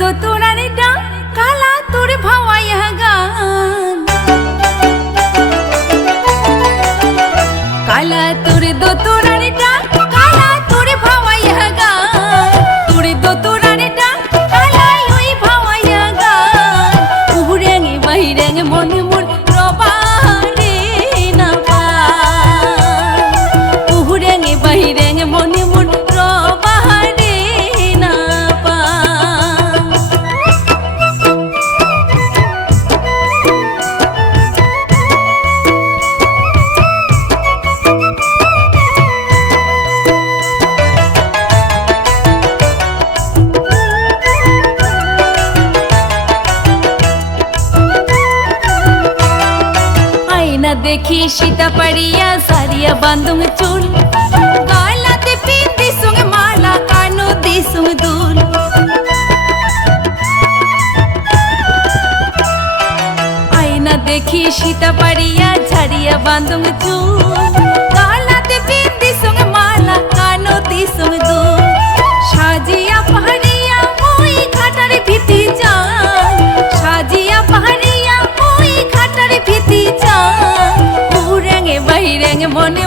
দো তোরারে ডাক কালা তোর ভাওয়াইয়া গান। কালা তোর আয়না দেখি সীতা পাড়িয়া সারিয়া বান্ধুং চুল। গলাতে পিন দিসুং মালা, কানো দিসুং দুল। আয়না দেখি সীতা পাড়িয়া ঝাড়িয়া বান্ধুং চুল। মনে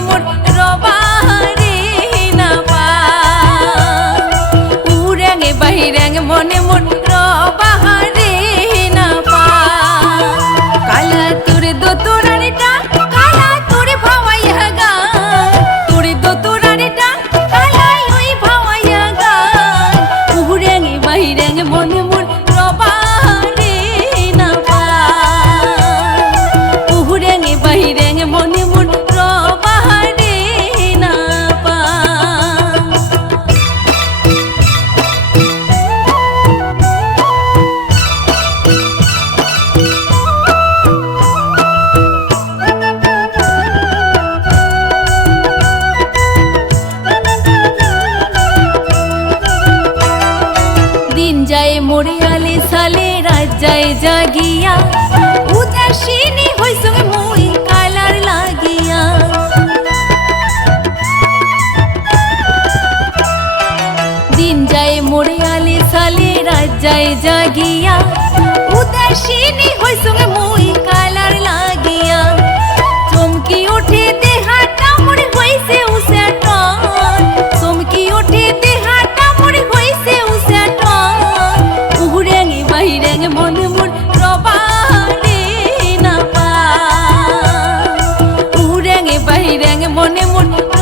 যায় জাগিয়া। উদাসীনী হইসং মুই কালার লাগিয়া। দিন যায় মোড়ে আলে সালে, রাত যায় জাগিয়া। উদাসীনী হইসং মুই রে মনে মনে